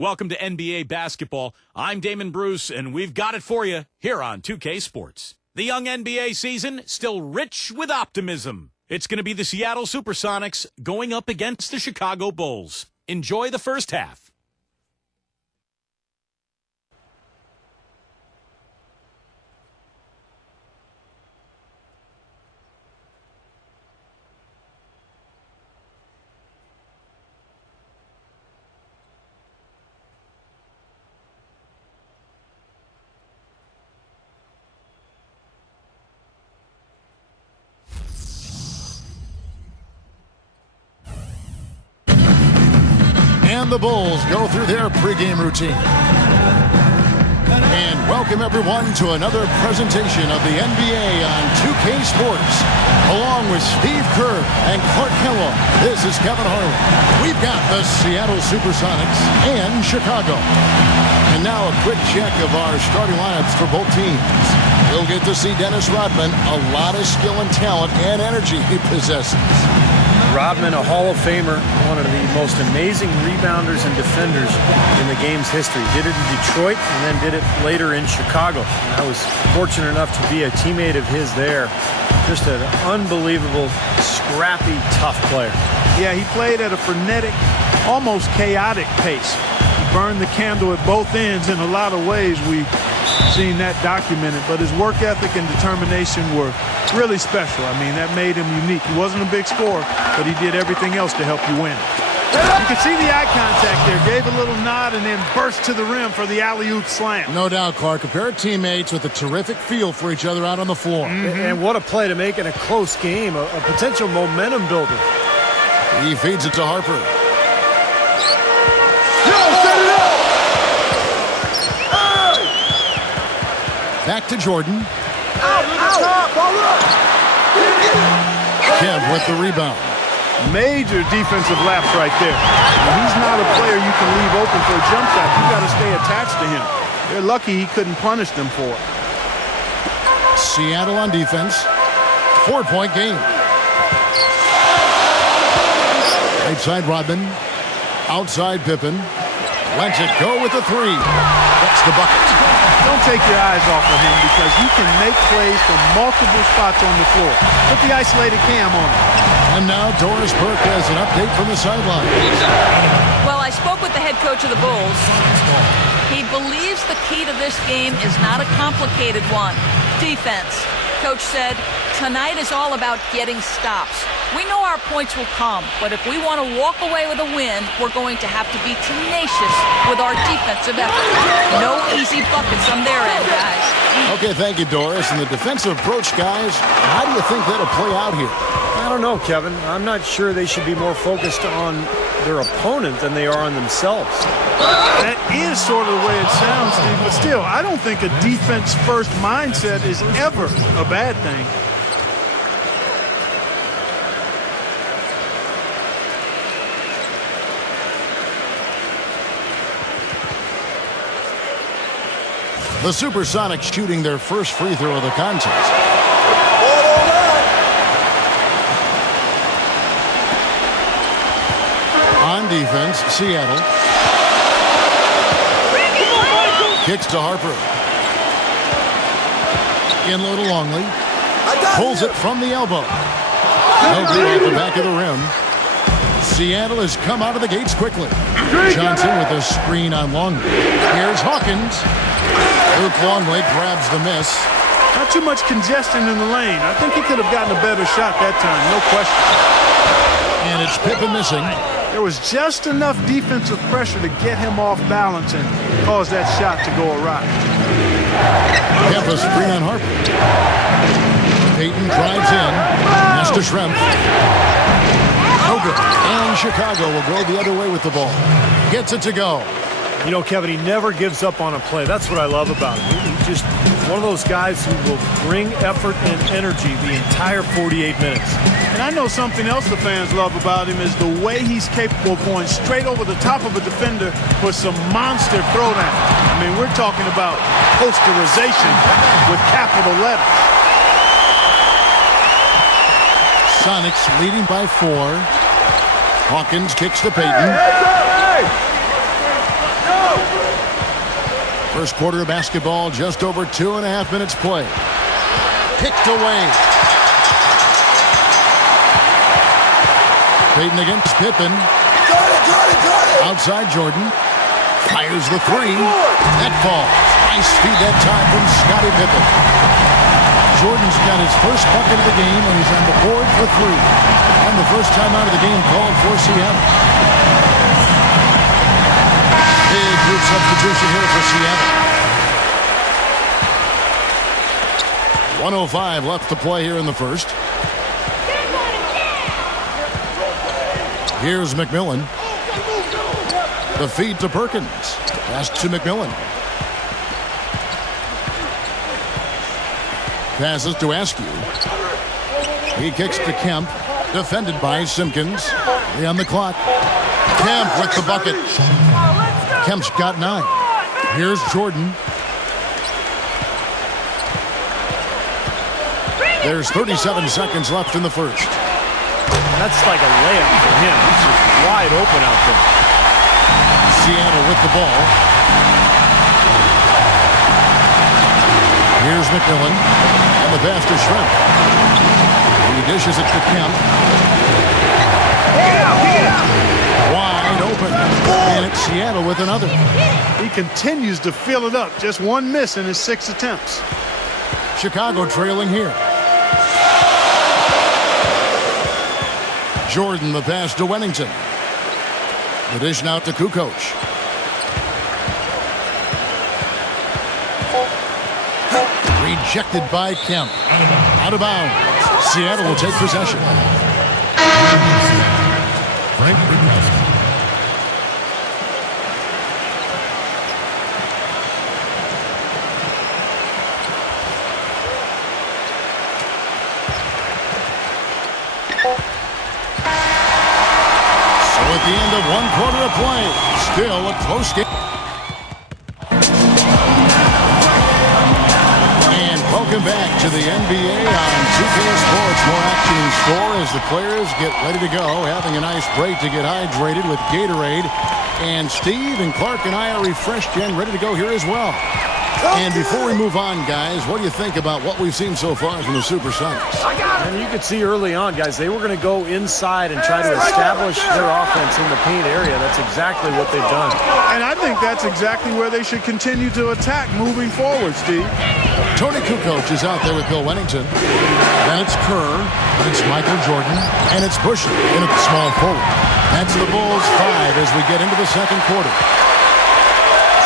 Welcome to NBA basketball. I'm Damon Bruce, and we've got it for you here on 2K Sports. The young NBA season still rich with optimism. It's going to be the Seattle Supersonics going up against the Chicago Bulls. Enjoy the first half. And the Bulls go through their pregame routine. And welcome everyone to another presentation of the NBA on 2K Sports. Along with Steve Kerr and Clark Kellogg, this is Kevin Harlan. We've got the Seattle Supersonics and Chicago. And now a quick check of our starting lineups for both teams. We'll get to see Dennis Rodman, a lot of skill and talent and energy he possesses. Rodman, a Hall of Famer, one of the most amazing rebounders and defenders in the game's history. Did it in Detroit and then did it later in Chicago. And I was fortunate enough to be a teammate of his there. Just an unbelievable, scrappy, tough player. Yeah, he played at a frenetic, almost chaotic pace. He burned the candle at both ends in a lot of ways. We've seen that documented, but his work ethic and determination were really special. I mean, that made him unique. He wasn't a big scorer, but he did everything else to help you win. You can see the eye contact there. Gave a little nod and then burst to the rim for the alley-oop slam. No doubt, Clark. A pair of teammates with a terrific feel for each other out on the floor. And what a play to make in a close game, a potential momentum builder. He feeds it to Harper. Back to Jordan. Kev with the rebound. Major defensive lapse right there. He's not a player you can leave open for a jump shot. You got to stay attached to him. They're lucky he couldn't punish them for it. Seattle on defense. 4-point game. Right side Rodman. Outside Pippen. Lets it go with the three. That's the bucket. Don't take your eyes off of him because he can make plays from multiple spots on the floor. Put the isolated cam on him. And now Doris Burke has an update from the sideline. Well, I spoke with the head coach of the Bulls. He believes the key to this game is not a complicated one. Defense. Coach said, tonight is all about getting stops. We know our points will come, but if we want to walk away with a win, we're going to have to be tenacious with our defensive effort. No easy buckets on their end, guys. Okay, thank you, Doris. And the defensive approach, guys, how do you think that'll play out here? I don't know, Kevin. I'm not sure they should be more focused on their opponent than they are on themselves. That is sort of the way it sounds, Steve, but still, I don't think a defense-first mindset is ever a bad thing. The Supersonics shooting their first free throw of the contest. On defense, Seattle. Kicks to Harper. In low to Longley. Pulls it from the elbow. No good at the back of the rim. Seattle has come out of the gates quickly. Johnson with a screen on Longley. Here's Hawkins. Luke Longley grabs the miss. Not too much congestion in the lane. I think he could have gotten a better shot that time, no question. And it's Pippen missing. There was just enough defensive pressure to get him off balance and cause that shot to go awry. Kept a screen on Harper. Payton drives in. Has to Schrempf. No good. And Chicago will go the other way with the ball. Gets it to go. You know, Kevin, he never gives up on a play. That's what I love about him. He's just one of those guys who will bring effort and energy the entire 48 minutes. And I know something else the fans love about him is the way he's capable of going straight over the top of a defender for some monster throwdown. I mean, we're talking about posterization with capital letters. Sonics leading by 4. Hawkins kicks to Payton. First quarter of basketball, just over 2.5 minutes play. Kicked away. Payton against Pippen. Got it. Outside Jordan. Fires the three. That falls. Nice feed that time from Scottie Pippen. Jordan's got his first bucket of the game, and he's on the board for three. And the first time out of the game called for Seattle. Big group substitution here for Seattle. 1:05 left to play here in the first. Here's McMillan. The feed to Perkins. Pass to McMillan. Passes to Askew. He kicks to Kemp. Defended by Simpkins. On the clock. Kemp with the bucket. Kemp's got 9. Here's Jordan. There's 37 seconds left in the first. That's like a layup for him. He's just wide open out there. Seattle with the ball. Here's McMillan. And the pass to Shrimp. He dishes it to Kemp. Wide open. And it's Seattle with another. He continues to fill it up. Just one miss in his 6 attempts. Chicago trailing here. Jordan, the pass to Wennington. The dish now to Kukoc. Rejected by Kemp. Out of bounds. Seattle will take possession. At the end of 1 quarter of play, still a close game. And welcome back to the NBA on 2K Sports. More action in store as the players get ready to go, having a nice break to get hydrated with Gatorade. And Steve and Clark and I are refreshed and ready to go here as well. And before we move on, guys, what do you think about what we've seen so far from the Supersonics? And you could see early on, guys, they were going to go inside and try to establish their offense in the paint area. That's exactly what they've done. And I think that's exactly where they should continue to attack moving forward, Steve. Tony Kukoc is out there with Bill Wennington. Then it's Kerr. Then it's Michael Jordan. And it's Busher in at the small forward. That's the Bulls 5 as we get into the second quarter.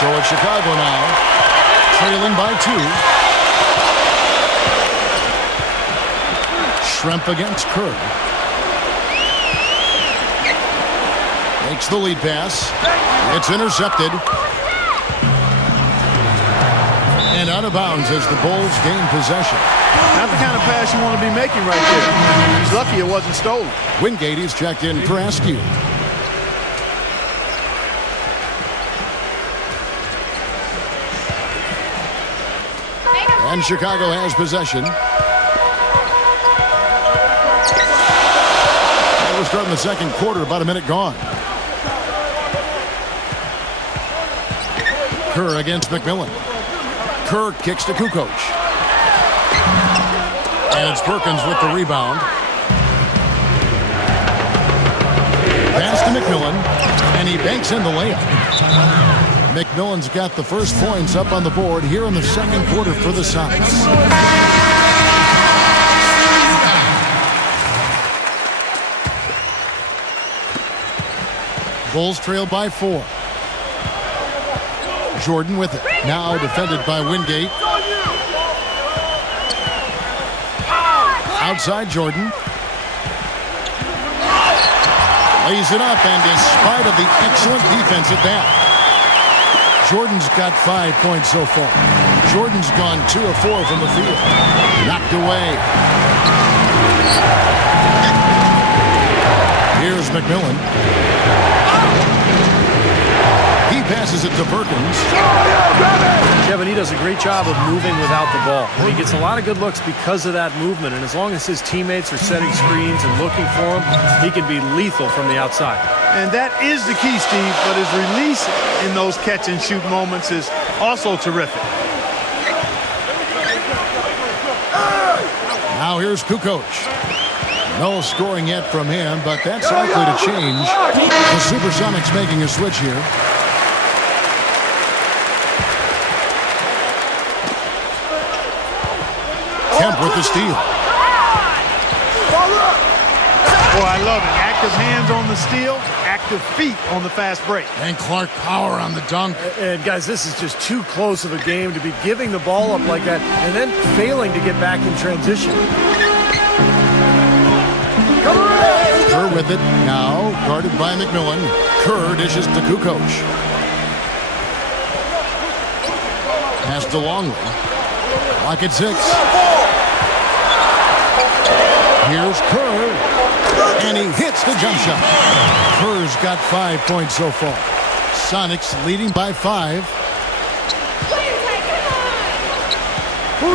So it's Chicago now, trailing by 2. Shrimp against Kerr. Makes the lead pass. It's intercepted. And out of bounds as the Bulls gain possession. Not the kind of pass you want to be making right there. He's lucky it wasn't stolen. Wingate is checked in for Askew. And Chicago has possession. We're starting the second quarter, about a minute gone. Kerr against McMillan. Kerr kicks to Kukoc. And it's Perkins with the rebound. Pass to McMillan, and he banks in the layup. McMillan's got the first points up on the board here in the second quarter for the Sonics. Bulls trail by 4. Jordan with it. Now defended by Wingate. Outside Jordan. Lays it up, and despite of the excellent defense at that, Jordan's got 5 points so far. Jordan's gone 2 of 4 from the field. Knocked away. Here's McMillan. He passes it to Perkins. Kevin, he does a great job of moving without the ball. And he gets a lot of good looks because of that movement. And as long as his teammates are setting screens and looking for him, he can be lethal from the outside. And that is the key, Steve. But his release in those catch-and-shoot moments is also terrific. Now here's Kukoc. No scoring yet from him, but that's likely to change. The Supersonics making a switch here. Kemp with the steal. Boy, I love it. Active hands on the steal, active feet on the fast break. And Clark power on the dunk. And guys, this is just too close of a game to be giving the ball up like that and then failing to get back in transition. Kerr with it now, guarded by McMillan. Kerr dishes to Kukoc. Pass to Longley. Clock at 6. Here's Kerr, and he hits the jump shot. Kerr's got 5 points so far. Sonics leading by 5.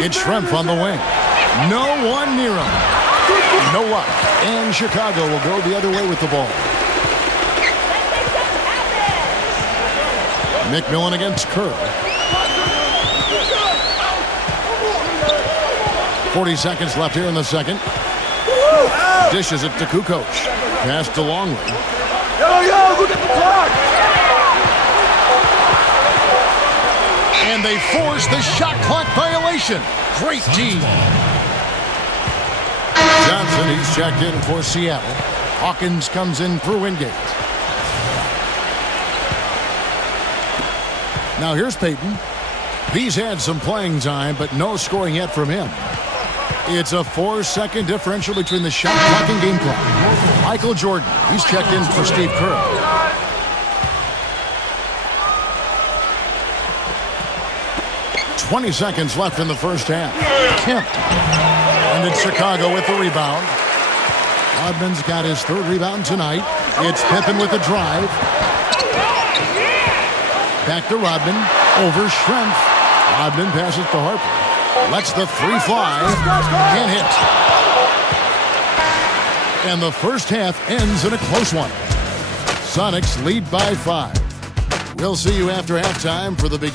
It's Schrempf on the wing. No one near him. No up. And Chicago will go the other way with the ball. McMillan against Kerr. 40 seconds left here in the second. Dishes it to Kukoc. Pass to Longley. Yo, look at the clock. And they force the shot clock violation. Great D. Johnson, he's checked in for Seattle. Hawkins comes in for Wingate. Now here's Payton. He's had some playing time, but no scoring yet from him. It's a 4-second differential between the shot clock and game clock. Michael Jordan, he's checked in for Steve Kerr. "20 seconds left in the first half. Kemp. And it's Chicago with the rebound. Rodman's got his 3rd rebound tonight. It's Pippen with a drive. Back to Rodman. Over Schrempf. Rodman passes to Harper. Lets the 3 fly. Can't hit. And the first half ends in a close one. Sonics lead by 5. We'll see you after halftime for the beginning.